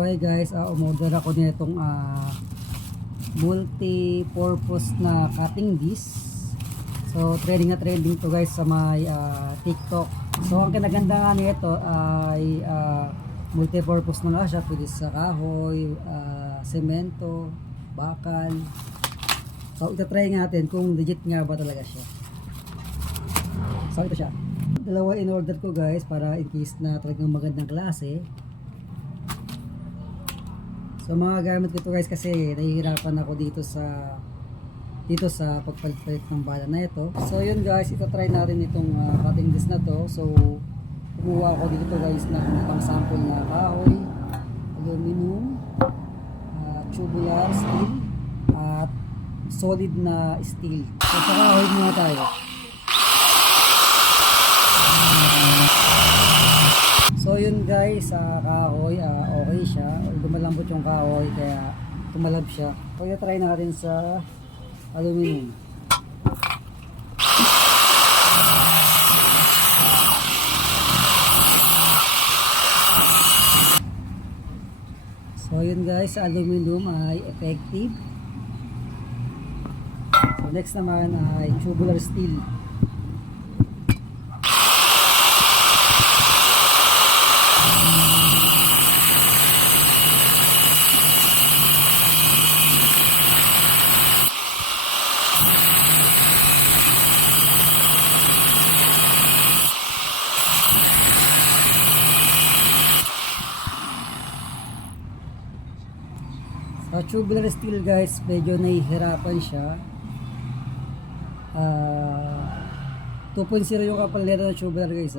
Okay guys, umorder ako nitong multi-purpose na cutting disc. So trending na trending to guys sa may TikTok. So ang kinaganda nito ay multi-purpose na nga siya. Pwede sa kahoy, semento, bakal. So itatry natin kung legit nga ba talaga siya. So ito siya. Dalawa in order ko guys para in case na talagang magandang klase. So mga gamit ko to guys kasi nahihirapan ako dito sa pagpalit ng bala na ito. So yun guys, ito try natin itong cutting disc na to. So kumuha ako dito guys ng pang sample na kahoy, aluminum, tubular steel at solid na steel. So sa kahoy muna tayo. So yun guys, kahoy, okay siya. Gumalambot yung kahoy kaya tumalab siya. So try natin sa aluminum. So yun guys, sa aluminum ay effective. So next naman ay tubular steel. Sa tubular steel guys, medyo nahihirapan siya. 2.0 yung kapalera ng tubular guys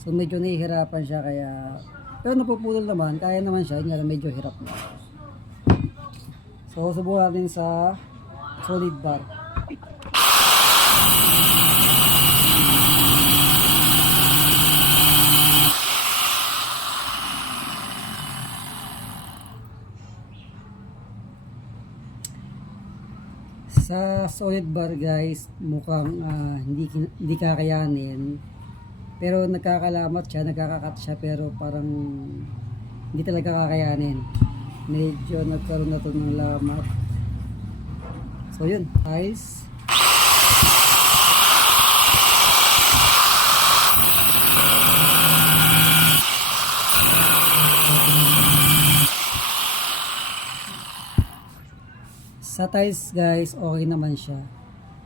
So medyo nahihirapan siya kaya, pero napupulol naman, kaya naman siya, nga medyo hirap na. So subukan natin sa solid bar. Sa solid bar guys, mukhang hindi kakayanin. Pero nagkakalamat siya, nagkakakat siya pero parang hindi talaga kakayanin. Medyo nagkaroon na to ng lamat. So yun, guys. Sa tiles guys, okay naman siya.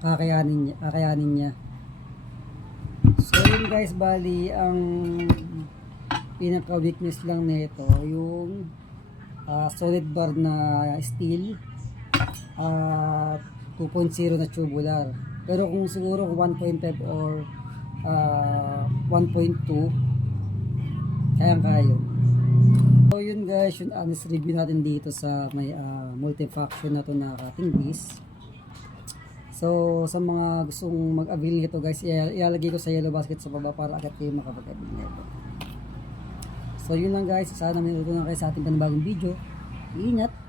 Kakayanin niya. So yun guys, bali ang pinaka weakness lang nito yung solid bar na steel, 2.0 na tubular. Pero kung siguro 1.5 or 1.2, kayang-kaya. So yun guys, yung honest review natin dito sa may multi-function na to na cutting disc. So sa mga gustong mag-avail nito guys, ilalagay ko sa yellow basket sa baba para agad kayo makapag-avail nito. So yun lang guys, sana may natutunan kayo sa ating panibagong video. Ingat!